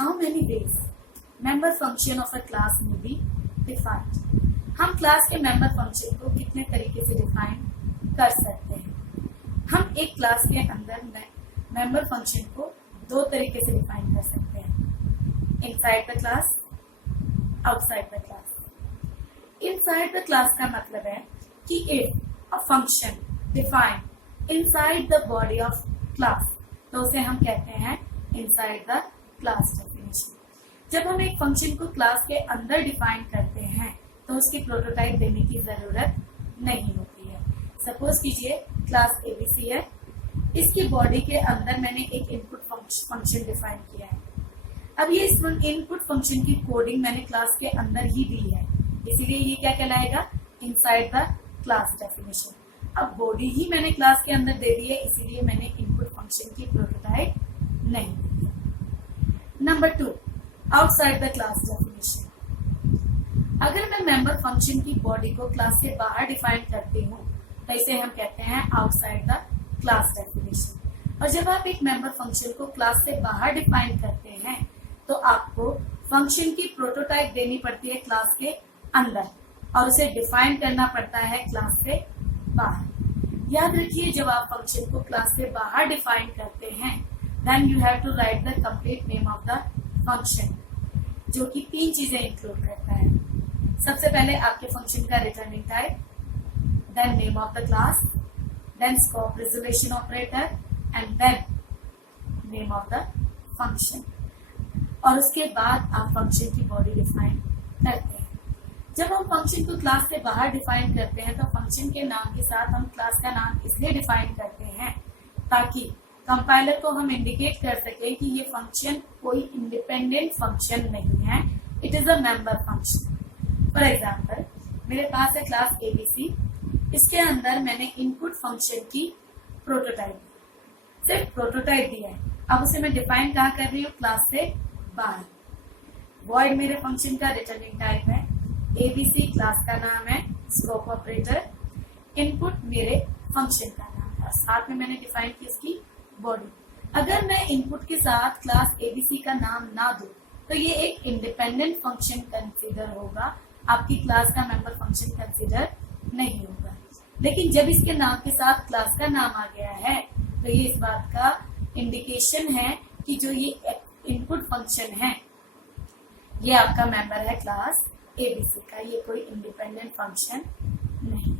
how many ways member function of a class may be defined? हम class के member function को कितने तरीके से डिफाइन कर सकते हैं? हम एक क्लास के अंदर मेंबर फंक्शन को दो तरीके से डिफाइन कर सकते हैं, inside the class, outside the class. Inside the class का मतलब है कि if a function defined inside the body of class, तो उसे हम कहते हैं इनसाइड द क्लास डेफिनेशन। जब हम एक फंक्शन को क्लास के अंदर डिफाइन करते हैं तो उसकी प्रोटोटाइप देने की जरूरत नहीं होती है। सपोज कीजिए क्लास एबीसी है, इसकी बॉडी के अंदर मैंने एक इनपुट फंक्शन डिफाइन किया है। अब ये इस इनपुट फंक्शन की कोडिंग मैंने क्लास के अंदर ही दी है, इसीलिए ये क्या कहलाएगा, इनसाइड द क्लास डेफिनेशन। अब बॉडी ही मैंने क्लास के अंदर दे दी है, इसीलिए मैंने इनपुट फंक्शन की प्रोटोटाइप नहीं दी है। Number 2, outside the class definition. अगर मैं मेंबर फंक्शन की बॉडी को क्लास से बाहर डिफाइन करती हूँ तो इसे हम कहते हैं आउटसाइड द क्लास डेफिनेशन। और जब आप एक मेंबर फंक्शन को क्लास से बाहर डिफाइन करते हैं तो आपको फंक्शन की प्रोटोटाइप देनी पड़ती है क्लास के अंदर और उसे डिफाइन करना पड़ता है क्लास से बाहर। याद रखिए, जब आप फंक्शन को क्लास से बाहर डिफाइन करते हैं then you have to write the complete name of the function, जो कि 3 चीजें इंक्लूड करता है। सबसे पहले आपके फंक्शन का returning type, then name of the class, then scope resolution operator and then name of the function. और उसके बाद आप फंक्शन की बॉडी डिफाइन करते हैं। जब हम फंक्शन को क्लास से बाहर डिफाइन करते हैं तो फंक्शन के नाम के साथ हम क्लास का नाम इसलिए डिफाइन करते हैं ताकि कंपाइलर को हम इंडिकेट कर सके कि ये फंक्शन कोई इंडिपेंडेंट फंक्शन नहीं है, it is a member function. For example, मेरे पास है क्लास एबीसी, इसके अंदर मैंने इनपुट फंक्शन की प्रोटोटाइप, सिर्फ प्रोटोटाइप दिया है। अब उसे मैं डिफाइन कहाँ कर रही हूँ, क्लास से बाहर। वॉइड मेरे फंक्शन का रिटर्निंग टाइप है, एबीसी क्लास का नाम है, स्कोप ऑपरेटर, इनपुट मेरे फंक्शन का नाम है और साथ में मैंने डिफाइन की उसकी बॉडी। अगर मैं इनपुट के साथ क्लास एबीसी का नाम ना दूं तो ये एक इंडिपेंडेंट फंक्शन कंसीडर होगा, आपकी क्लास का मेंबर फंक्शन कंसीडर नहीं होगा। लेकिन जब इसके नाम के साथ क्लास का नाम आ गया है तो ये इस बात का इंडिकेशन है कि जो ये इनपुट फंक्शन है ये आपका मेंबर है क्लास एबीसी का, ये कोई इंडिपेंडेंट फंक्शन नहीं है।